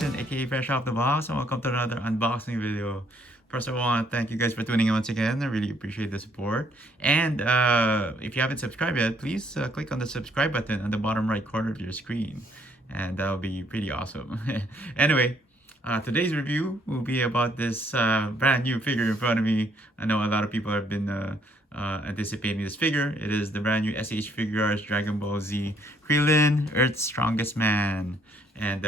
Johnson, aka Fresh Off the Box, and welcome to another unboxing video. First of all, I want to thank you guys for tuning in once again. I really appreciate the support. And if you haven't subscribed yet, please click on the subscribe button on the bottom right corner of your screen. And that'll be pretty awesome. Anyway, today's review will be about this brand new figure in front of me. I know a lot of people have been anticipating this figure. It is the brand new SH Figuarts Dragonball Z Krillin, Earth's Strongest Man. And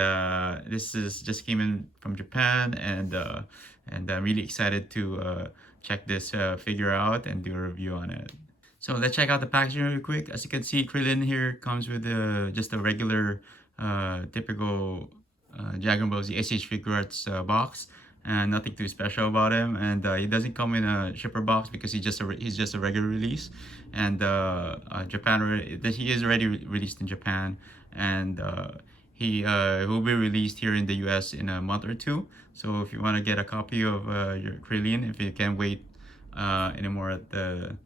this is just came in from Japan, and I'm really excited to check this figure out and do a review on it. So let's check out the packaging real quick. As you can see, Krillin here comes with just a regular, typical Dragon Ball Z SH Figuarts box, and nothing too special about him. And he doesn't come in a shipper box because he's just a regular release. And he is already released in Japan, and he will be released here in the US in a month or two. So if you want to get a copy of your Krillin, if you can't wait anymore at the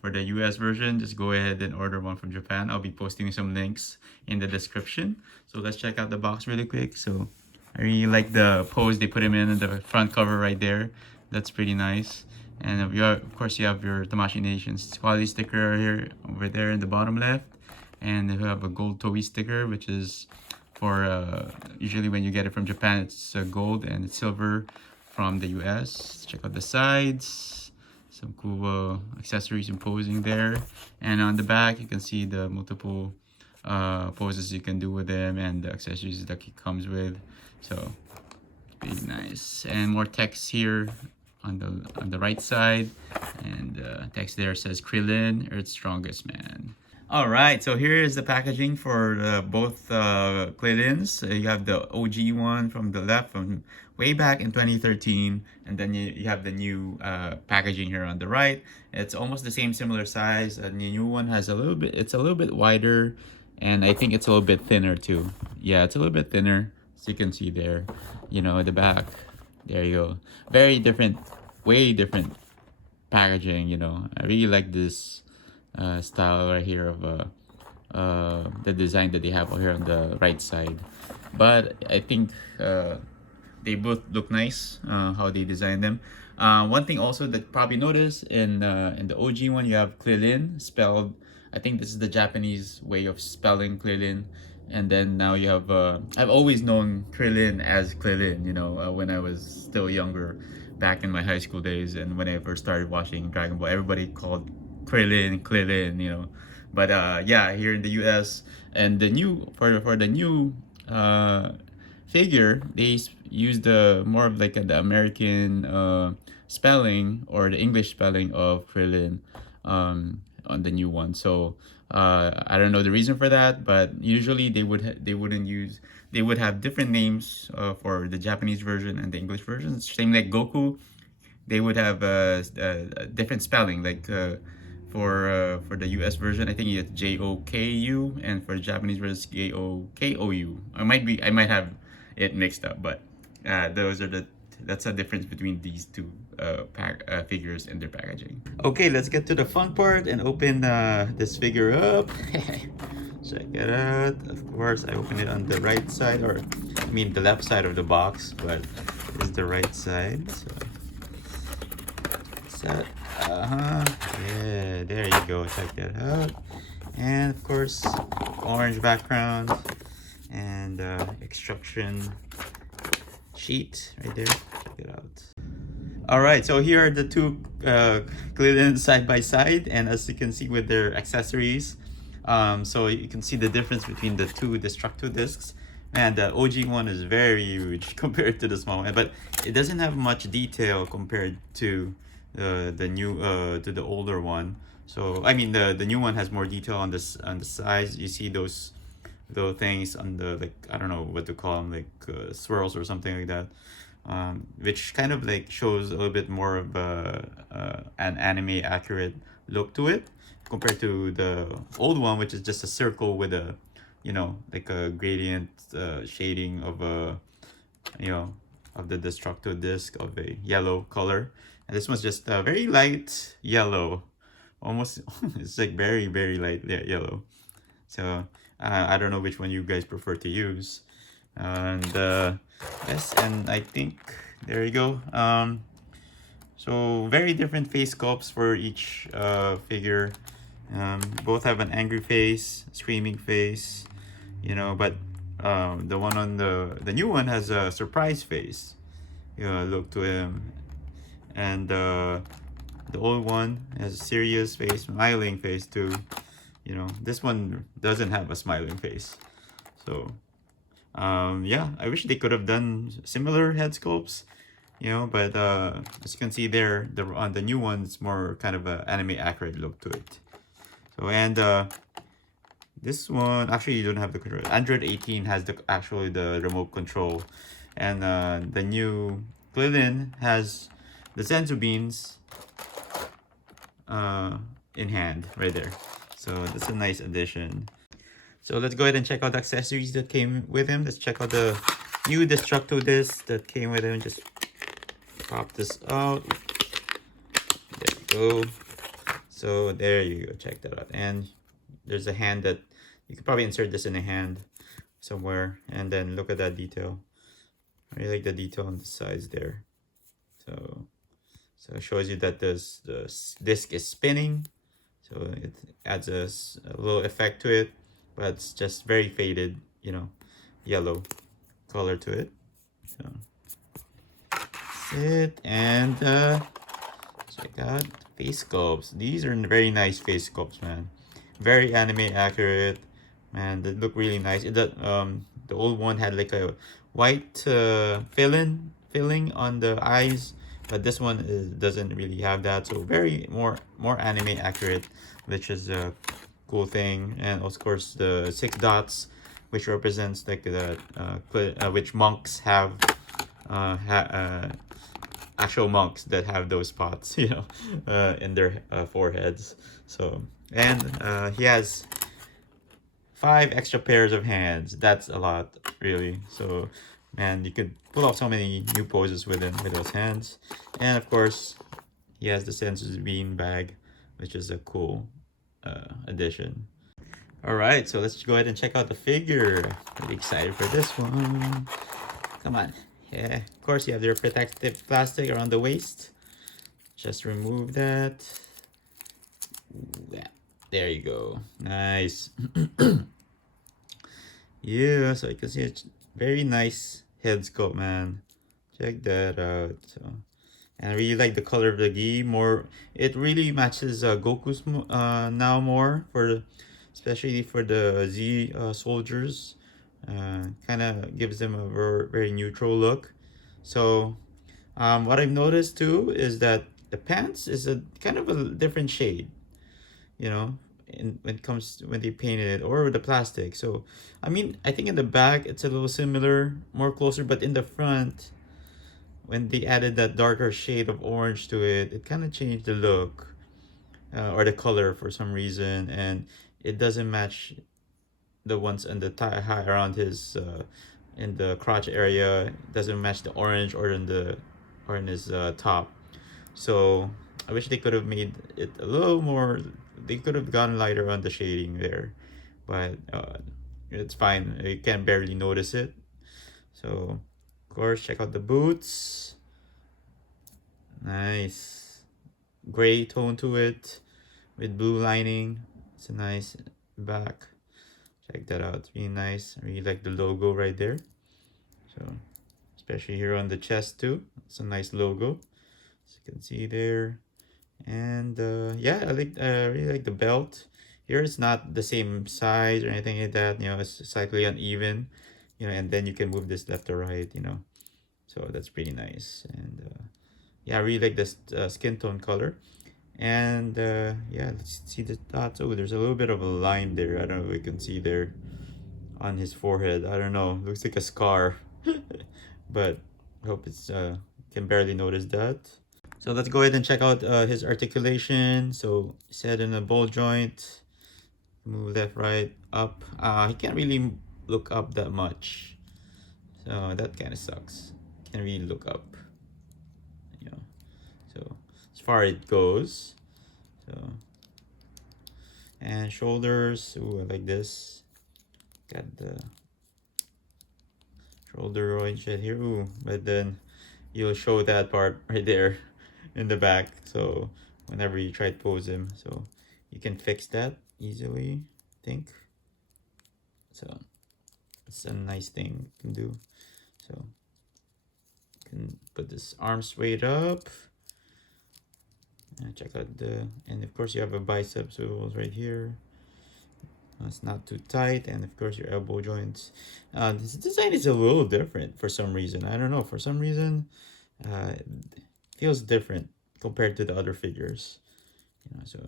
for the US version, just go ahead and order one from Japan. I'll be posting some links in the description. So let's check out the box really quick. So I really like the pose they put him in the front cover right there. That's pretty nice. And of course you have your Tamashii Nations quality sticker here over there in the bottom left. And you have a gold Toei sticker, which is for usually when you get it from Japan, it's gold, and it's silver from the US. Check out the sides, some cool accessories and posing there. And on the back, you can see the multiple poses you can do with them and the accessories that it comes with. So pretty nice. And more text here on the right side, and text there says Krillin, Earth's Strongest Man. Alright, so here is the packaging for both Krillins. You have the OG one from the left from way back in 2013, and then you have the new packaging here on the right. It's almost the same similar size, and the new one has it's a little bit wider, and I think it's a little bit thinner too. Yeah, it's a little bit thinner, as you can see there, at the back. There you go. Very different, way different packaging, I really like this style right here of the design that they have here on the right side. But I think they both look nice, how they designed them. One thing also that probably noticed in the OG one, you have Krillin spelled, I think this is the Japanese way of spelling Krillin. And then now you have I've always known Krillin as Krillin, when I was still younger, back in my high school days, and when I first started watching Dragon Ball, everybody called Krillin, but yeah, here in the US, and the new for the new figure, they used more of like the American spelling, or the English spelling of Krillin on the new one. So I don't know the reason for that, but usually they would have different names for the Japanese version and the English version. Same like Goku, they would have a different spelling, like for the US version, I think it's Joku, and for the Japanese version, it's Jokou. I might have it mixed up, but that's the difference between these two figures and their packaging. Okay, let's get to the fun part and open this figure up. Check it out. Of course, I open it on the right side, or I mean the left side of the box, but it's the right side. So yeah, there you go. Check that out. And of course, orange background and instruction sheet right there. Check it out. All right, so here are the two Krillin side by side, and as you can see with their accessories, so you can see the difference between the two Destructo discs. And the OG one is very huge compared to the small one, but it doesn't have much detail compared to the new to the older one. So I mean the new one has more detail on the sides. You see those things on the, like, I don't know what to call them, like swirls or something like that, which kind of like shows a little bit more of an anime accurate look to it, compared to the old one, which is just a circle with a like a gradient shading of of the Destructo disc of a yellow color. And this one's just a very light yellow, almost it's like very, very light yellow. So I don't know which one you guys prefer to use. And yes, and I think there you go. So very different face sculpts for each figure. Both have an angry face, screaming face, you know, but the one on the new one has a surprise face, look to him, and the old one has a serious face, smiling face too. You know, this one doesn't have a smiling face. So yeah, I wish they could have done similar head sculpts, you know, but as you can see there, the on the new one, it's more kind of a anime accurate look to it. So and this one actually you don't have the control. Android 18 has the remote control, and the new Krillin has the sensu beans in hand right there. So that's a nice addition. So let's go ahead and check out the accessories that came with him. Let's check out the new Destructo disc that came with him. Just pop this out. There we go. So there you go. Check that out. And there's a hand that you could probably insert this in a hand somewhere. And then look at that detail. I really like the detail on the sides there. So it shows you that the disc is spinning. So it adds a little effect to it. But it's just very faded, you know, yellow color to it. So that's it. And check out face sculpts. These are very nice face sculpts, man. Very anime accurate, man. They look really nice. The old one had like a white filling on the eyes, but this one doesn't really have that. So very more anime accurate, which is a cool thing. And of course the 6 dots, which represents like the which monks have, actual monks that have those spots, you know, in their foreheads. So and he has 5 extra pairs of hands. That's a lot, really. So man, you could pull off so many new poses with him with those hands. And of course he has the sensus bean bag, which is a cool addition. All right, so let's go ahead and check out the figure. Really excited for this one. Come on. Yeah, of course you have your protective plastic around the waist. Just remove that. Yeah, there you go. Nice. Yeah, so you can see it's very nice head sculpt, man. Check that out. So, and I really like the color of the gi. More, it really matches Goku's now more for, especially for the Z soldiers. Kind of gives them a very neutral look. So what I've noticed too is that the pants is a kind of a different shade, you know, when it comes to when they painted it, or the plastic. So I mean, I think in the back it's a little similar, more closer, but in the front, when they added that darker shade of orange to it, it kind of changed the look, or the color for some reason, and it doesn't match the ones in the high around his in the crotch area. It doesn't match the orange or in his top. So I wish they could have made it a little more. They could have gone lighter on the shading there, but it's fine. You can barely notice it. So of course, check out the boots. Nice gray tone to it with blue lining. It's a nice back. Check that out. It's really nice. I really like the logo right there. So especially here on the chest too. It's a nice logo, as you can see there. And yeah, I really like the belt. Here it's not the same size or anything like that. You know, it's slightly uneven. You know, and then you can move this left or right. You know, so that's pretty nice. And yeah, I really like this skin tone color. And yeah, let's see the dots. Oh, there's a little bit of a line there. I don't know if we can see there on his forehead. I don't know, looks like a scar. But I hope it's can barely notice that. So let's go ahead and check out his articulation. So set in a ball joint, move left, right, up. He can't really look up that much, so that kind of sucks. Can't really look up, you know. So as far as it goes. So and shoulders. Ooh, I like this. Got the shoulder joint right here. Ooh, but then you'll show that part right there in the back. So whenever you try to pose him, so you can fix that easily, I think. So it's a nice thing you can do. So you can put this arm straight up. And check out and of course you have a bicep swivels right here. It's not too tight, and of course your elbow joints. This design is a little different for some reason. I don't know, for some reason it feels different compared to the other figures. So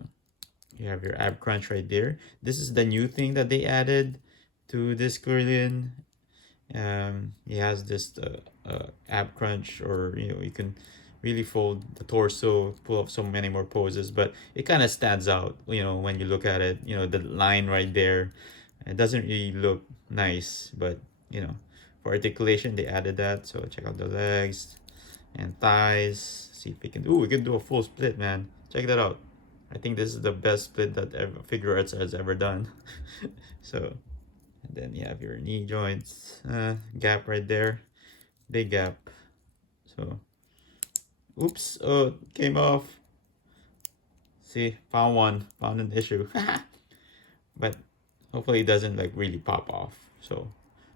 you have your ab crunch right there. This is the new thing that they added to this Krillin. He has this ab crunch, or you can really fold the torso, pull up so many more poses, but it kind of stands out when you look at it. The line right there, it doesn't really look nice, but for articulation they added that. So check out the legs and thighs, see if we can do a full split, man. Check that out. I think this is the best split that Figuarts has ever done. So, and then you have your knee joints, gap right there, big gap. So, oops, oh, came off. See, found an issue. But hopefully it doesn't like really pop off. So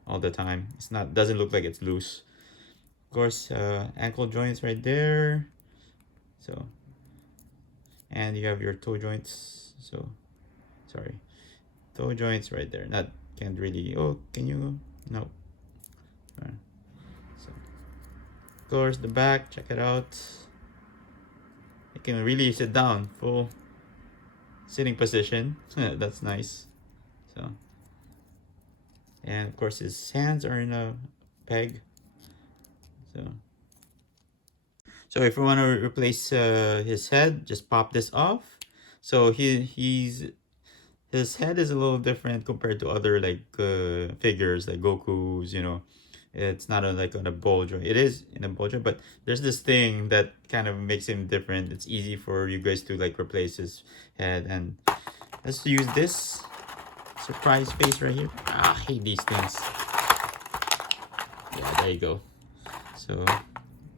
all the time, doesn't look like it's loose. Of course, ankle joints right there. So, and you have your toe joints. So, sorry, toe joints right there. Can't really. Oh, can you? No. So, of course, the back. Check it out. You can really sit down, full sitting position. That's nice. So, and of course his hands are in a peg. So if we want to replace his head, just pop this off. So his head is a little different compared to other like figures like Goku's. It's not like on a ball joint. It is in a ball joint, but there's this thing that kind of makes him different. It's easy for you guys to like replace his head, and let's use this surprise face right here. I hate these things. Yeah, there you go. So,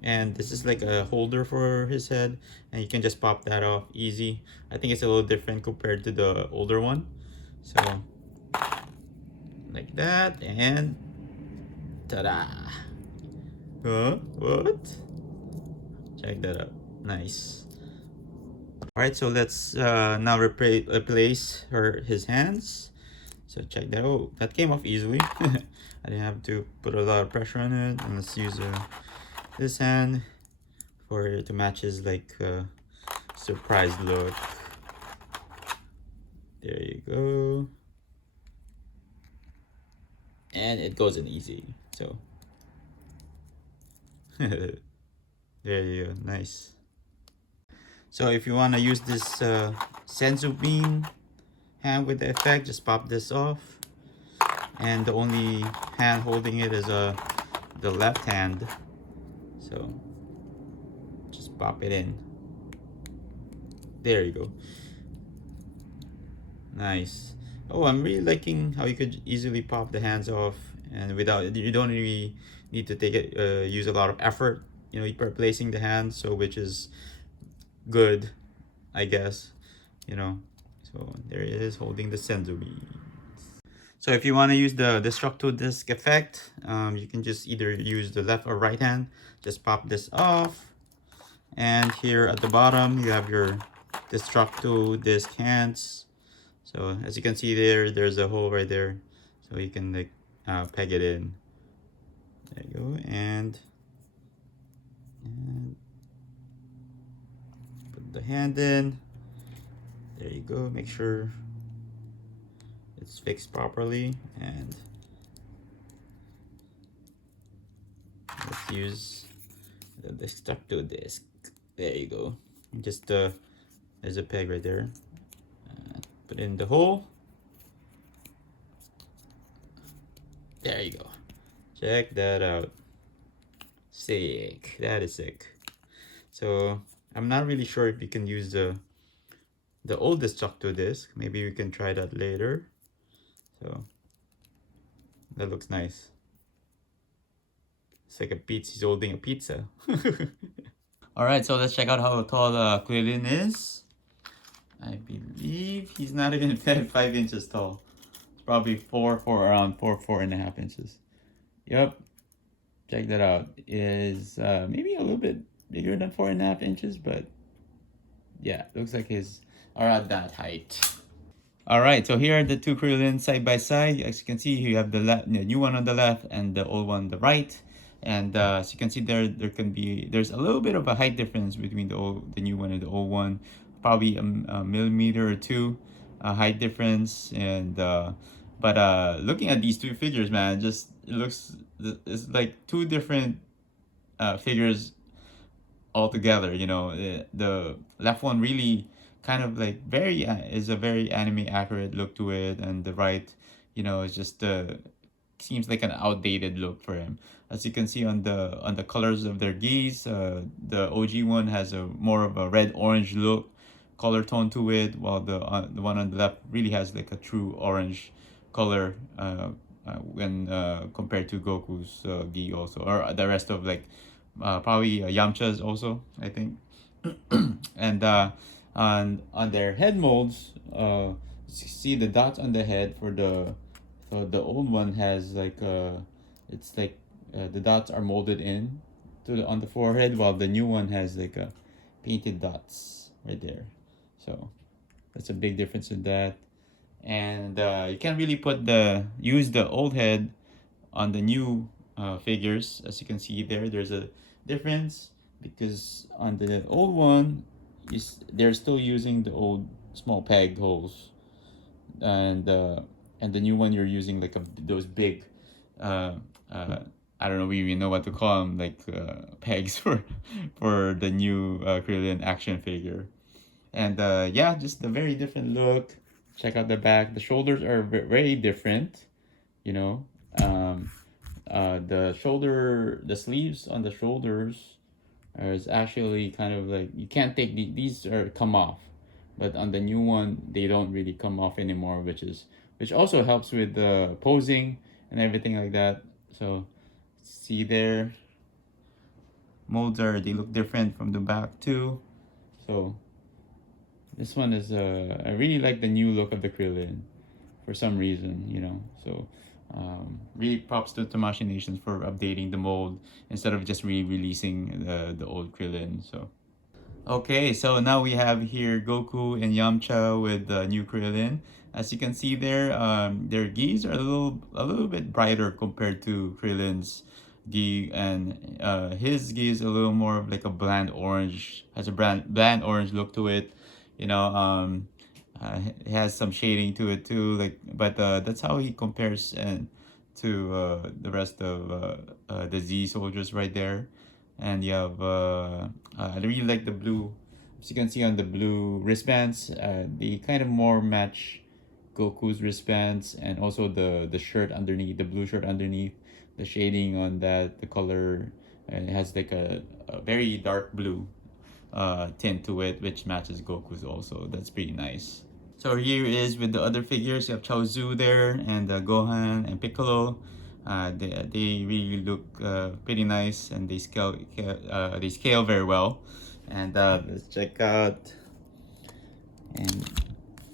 and this is like a holder for his head, and you can just pop that off easy. I think it's a little different compared to the older one. So like that, and ta-da! Huh? What? Check that out. Nice. Alright, so let's now replace his hands. So check that. Oh, that came off easily. I didn't have to put a lot of pressure on it. And let's use this hand to match his like surprise look. There you go. And it goes in easy. So there you go. Nice. So if you want to use this senzu bean hand with the effect, just pop this off, and the only hand holding it is the left hand. So just pop it in. There you go. Nice. Oh, I'm really liking how you could easily pop the hands off, and you don't really need to use a lot of effort, replacing the hands. So which is good, I guess. So there it is, holding the senzu beans. So if you want to use the destructo disc effect, you can just either use the left or right hand. Just pop this off, and here at the bottom you have your destructo disc hands. So as you can see there's a hole right there, so you can like peg it in. There you go, and put the hand in. There you go. Make sure it's fixed properly, and let's use the destructo disc. There you go. Just there's a peg right there. Put in the hole. There you go. Check that out. Sick. That is sick. So I'm not really sure if you can use the old destructo disc. Maybe we can try that later. So that looks nice. It's like a pizza. He's holding a pizza. All right, so let's check out how tall Krillin is. I believe he's not even 5 inches tall. It's probably around 4.5 inches. Yep, check that out. It is maybe a little bit bigger than 4.5 inches, but yeah, looks like he's around that height. All right, so here are the two Krillin side by side. As you can see, you have the new one on the left and the old one on the right. And as you can see there's a little bit of a height difference between the new one and the old one, probably a millimeter or two height difference. And but looking at these two figures, man, it's like two different figures altogether. The left one really kind of like is a very anime accurate look to it, and the right, is just seems like an outdated look for him. As you can see on the colors of their geese, the OG one has a more of a red orange look color tone to it, while the one on the left really has like a true orange color when compared to Goku's gi also, or the rest of like probably Yamcha's also, I think. And on their head molds, see the dots on the head for the old one has like it's like the dots are molded in on the forehead, while the new one has like painted dots right there. So that's a big difference in that. And you can't really use the old head on the new figures. As you can see there's a difference, because on the old one they're still using the old small pegged holes, and the new one you're using like those big uh, I don't know, we even know what to call them, like pegs for the new Krillin action figure. And yeah, just a very different look. Check out the back. The shoulders are very different, you know. Um, the sleeves on the shoulders is actually kind of like, you can't take these are come off, but on the new one they don't really come off anymore, which also helps with the posing and everything like that. So see there, they look different from the back too. So this one is I really like the new look of the Krillin for some reason. So really props to Tamashii Nations for updating the mold instead of just re-releasing the old Krillin. So okay, so now we have here Goku and Yamcha with the new Krillin. As you can see there, their gis are a little bit brighter compared to Krillin's gi, and his gi is a little more of like a bland orange, has a bland orange look to it. It has some shading to it too, like, but that's how he compares and to the rest of the Z soldiers right there. And you have I really like the blue. As you can see on the blue wristbands, they kind of more match Goku's wristbands, and also the shirt underneath, the blue shirt underneath, the shading on that, the color, and it has like a very dark blue tint to it, which matches Goku's also. That's pretty nice. So here is with the other figures. You have Chaozu there, and Gohan and Piccolo. They really look pretty nice, and they scale very well. And let's check out. And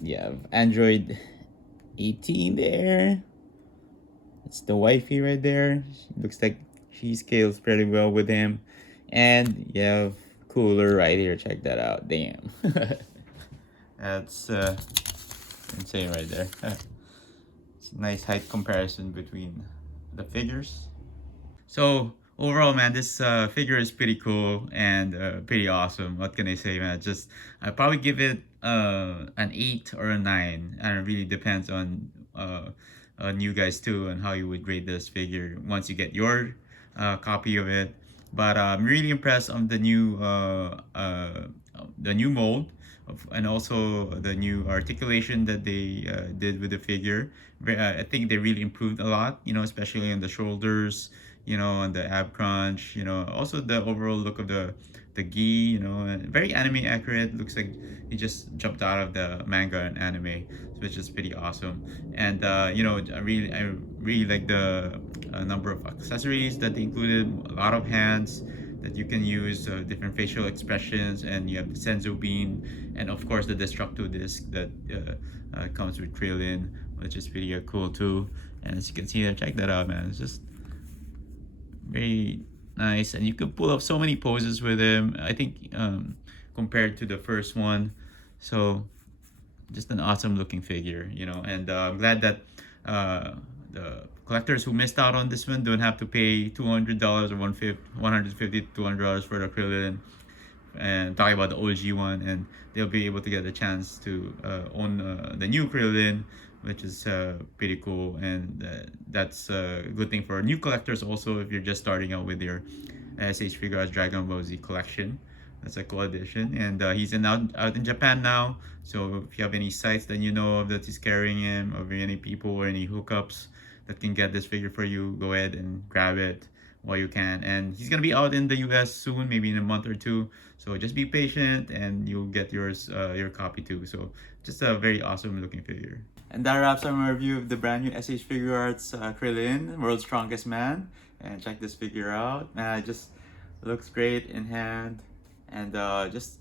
you have Android 18 there. It's the wifey right there. Looks like she scales pretty well with him. And you have Cooler right here. Check that out. Damn. That's insane right there. It's a nice height comparison between the figures. So overall, man, this figure is pretty cool and pretty awesome. What can I say, man? I probably give it an 8 or a 9, and it really depends on you guys too, and how you would grade this figure once you get your copy of it. But I'm really impressed on the new mold, and also the new articulation that they did with the figure. I think they really improved a lot, especially on the shoulders, on the ab crunch, also the overall look of the gi, you know, and very anime accurate. Looks like he just jumped out of the manga and anime, which is pretty awesome. And you know, I really like the number of accessories that they included. A lot of hands that you can use, different facial expressions, and you have the Senzo bean, and of course the Destructo disc that comes with Krillin, which is pretty cool too. And as you can see there, check that out, man. It's just very nice, and you can pull off so many poses with him. I think compared to the first one, so just an awesome looking figure, you know. And I'm glad that the collectors who missed out on this one don't have to pay $200 or $150 to $200 for the Krillin. And talking about the OG one, and they'll be able to get a chance to own the new Krillin, which is pretty cool. And that's a good thing for new collectors also, if you're just starting out with your SH Figuarts Dragonball Z collection. That's a cool addition. And he's out in Japan now, so if you have any sites that you know of that is carrying him, or any people or any hookups that can get this figure for you, go ahead and grab it while you can. And he's gonna be out in the US soon, maybe in a month or two, so just be patient and you'll get your copy too. So just a very awesome looking figure. And that wraps up my review of the brand new SH Figuarts Krillin, World's Strongest Man. And check this figure out, man. It just looks great in hand, and just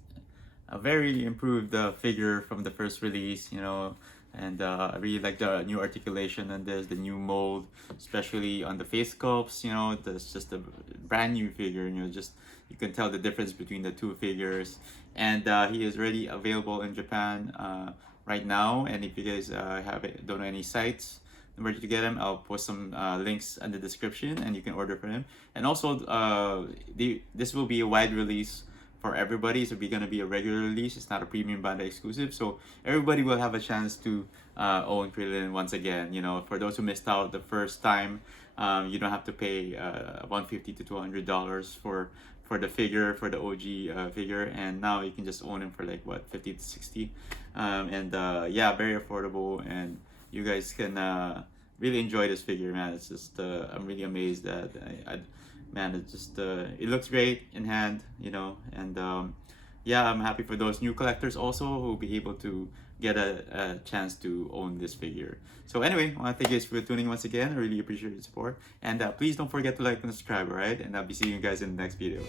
a very improved figure from the first release, you know. And I really like the new articulation on this, the new mold, especially on the face sculpts. You know, it's just a brand new figure. You know, just you can tell the difference between the two figures. And he is already available in Japan right now. And if you guys don't know any sites where to get him, I'll post some links in the description, and you can order from him. And also, this will be a wide release for everybody, so it's gonna be a regular release. It's not a premium Bandai exclusive, so everybody will have a chance to own Krillin once again. You know, for those who missed out the first time, you don't have to pay $150 to $200 for the figure, for the OG figure, and now you can just own him for like what, 50 to 60, and yeah, very affordable, and you guys can really enjoy this figure, man. It's just I'm really amazed that man, it just it looks great in hand, you know. And yeah, I'm happy for those new collectors also who will be able to get a chance to own this figure. So anyway, I want to thank you guys for tuning once again. I really appreciate your support, and please don't forget to like and subscribe, alright? And I'll be seeing you guys in the next video.